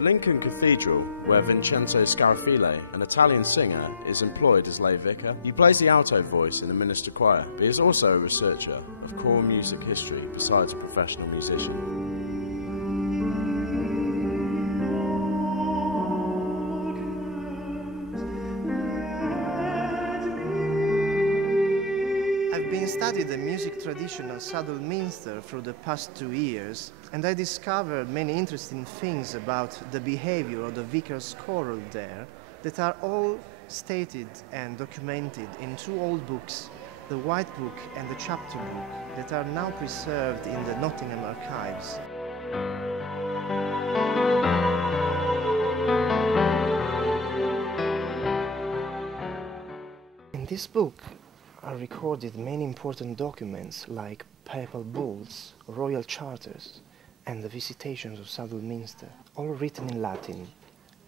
The Lincoln Cathedral, where Vincenzo Scarafile, an Italian singer, is employed as lay vicar. He plays the alto voice in the minister choir, but he is also a researcher of choral music history besides a professional musician. I've been studying the music tradition of Saddleminster through the past 2 years, and I discovered many interesting things about the behavior of the vicar's choral there that are all stated and documented in 2 old books, the White Book and the Chapter Book, that are now preserved in the Nottingham archives. In this book are recorded many important documents like papal bulls, royal charters, and the Visitations of Saddleminster, all written in Latin.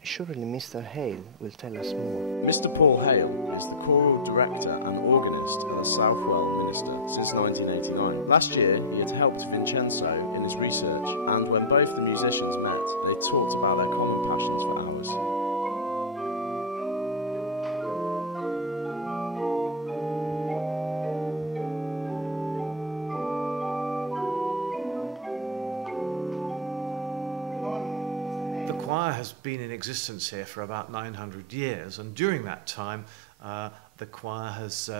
Surely Mr. Hale will tell us more. Mr. Paul Hale is the choral director and organist at the Southwell Minster since 1989. Last year he had helped Vincenzo in his research, and when both the musicians met, they talked about their common passions for hours. The choir has been in existence here for about 900 years, and during that time the choir has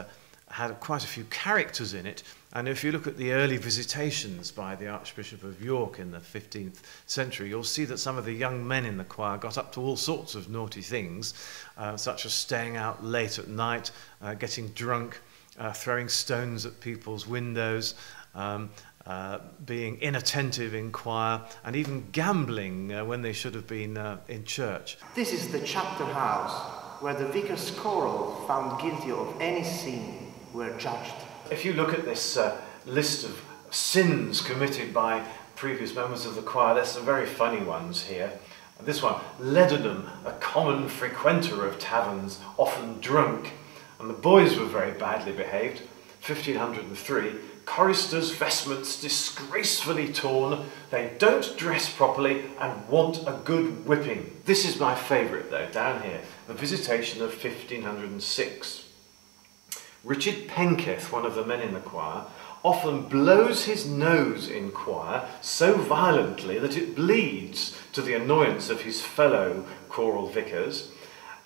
had quite a few characters in it. And if you look at the early visitations by the Archbishop of York in the 15th century, you'll see that some of the young men in the choir got up to all sorts of naughty things, such as staying out late at night, getting drunk, throwing stones at people's windows, being inattentive in choir, and even gambling when they should have been in church. This is the chapter house where the vicar's choral found guilty of any sin were judged. If you look at this list of sins committed by previous members of the choir, there's some very funny ones here. This one, Leadenham, a common frequenter of taverns, often drunk, and the boys were very badly behaved. 1503, choristers' vestments disgracefully torn, they don't dress properly and want a good whipping. This is my favourite though, down here, the Visitation of 1506. Richard Penketh, one of the men in the choir, often blows his nose in choir so violently that it bleeds, to the annoyance of his fellow choral vicars,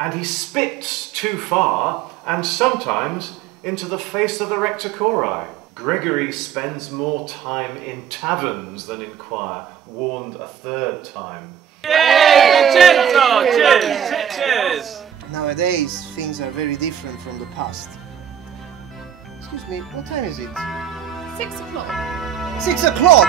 and he spits too far and sometimes into the face of the rector chori. Gregory spends more time in taverns than in choir, warned a 3rd time. Yay! Vincenzo! Cheers! Cheers! Nowadays, things are very different from the past. Excuse me, what time is it? 6 o'clock. 6 o'clock!